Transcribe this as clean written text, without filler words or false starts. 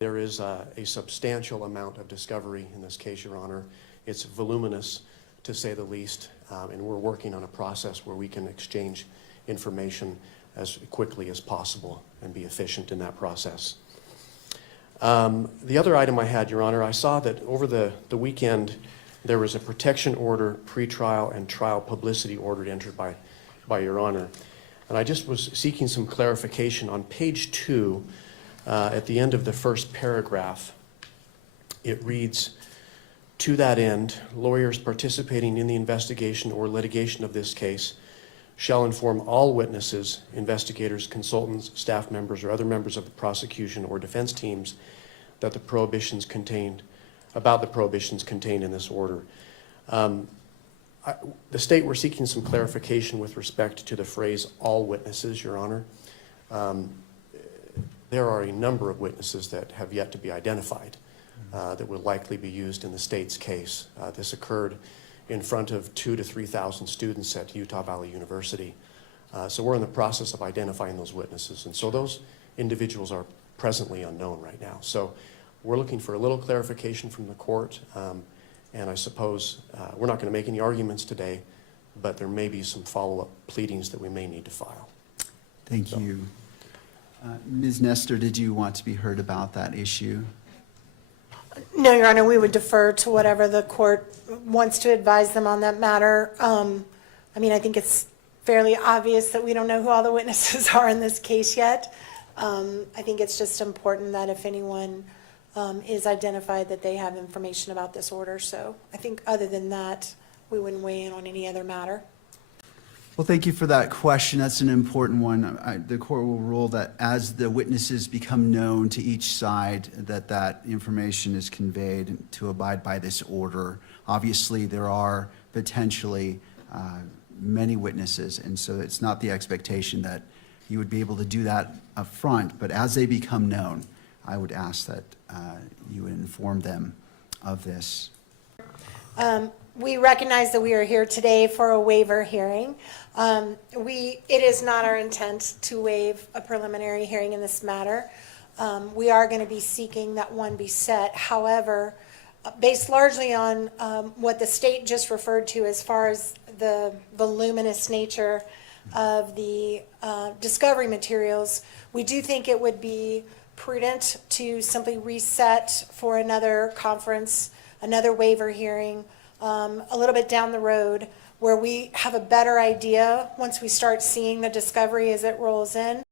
There is a substantial amount of discovery in this case, Your Honor. It's voluminous, to say the least, and we're working on a process where we can exchange information as quickly as possible and be efficient in that process. The other item I had, Your Honor, I saw that over the weekend there was a protection order, pretrial and trial publicity order entered by Your Honor. And I just was seeking some clarification. On page 2, at the end of the first paragraph, it reads, "To that end, lawyers participating in the investigation or litigation of this case shall inform all witnesses, investigators, consultants, staff members, or other members of the prosecution or defense teams that the prohibitions contained in this order." The state were seeking some clarification with respect to the phrase "all witnesses," Your Honor. There are a number of witnesses that have yet to be identified that will likely be used in the state's case. This occurred in front of 2,000 to 3,000 students at Utah Valley University. So we're in the process of identifying those witnesses. And so those individuals are presently unknown right now. So we're looking for a little clarification from the court. And I suppose we're not going to make any arguments today, but there may be some follow-up pleadings that we may need to file. Thank you. Ms. Nestor, did you want to be heard about that issue? No, Your Honor, we would defer to whatever the court wants to advise them on that matter. I mean, I think it's fairly obvious that we don't know who all the witnesses are in this case yet. I think it's just important that if anyone is identified, that they have information about this order. So I think other than that, we wouldn't weigh in on any other matter. Well, thank you for that question. That's an important one. The court will rule that as the witnesses become known to each side, that information is conveyed to abide by this order. Obviously, there are potentially many witnesses, and so it's not the expectation that you would be able to do that up front, but as they become known, I would ask that you would inform them of this. We recognize that we are here today for a waiver hearing. It is not our intent to waive a preliminary hearing in this matter. We are going to be seeking that one be set. However, based largely on what the state just referred to as far as the voluminous nature of the discovery materials, we do think it would be prudent to simply reset for another conference, another waiver hearing, a little bit down the road, where we have a better idea once we start seeing the discovery as it rolls in.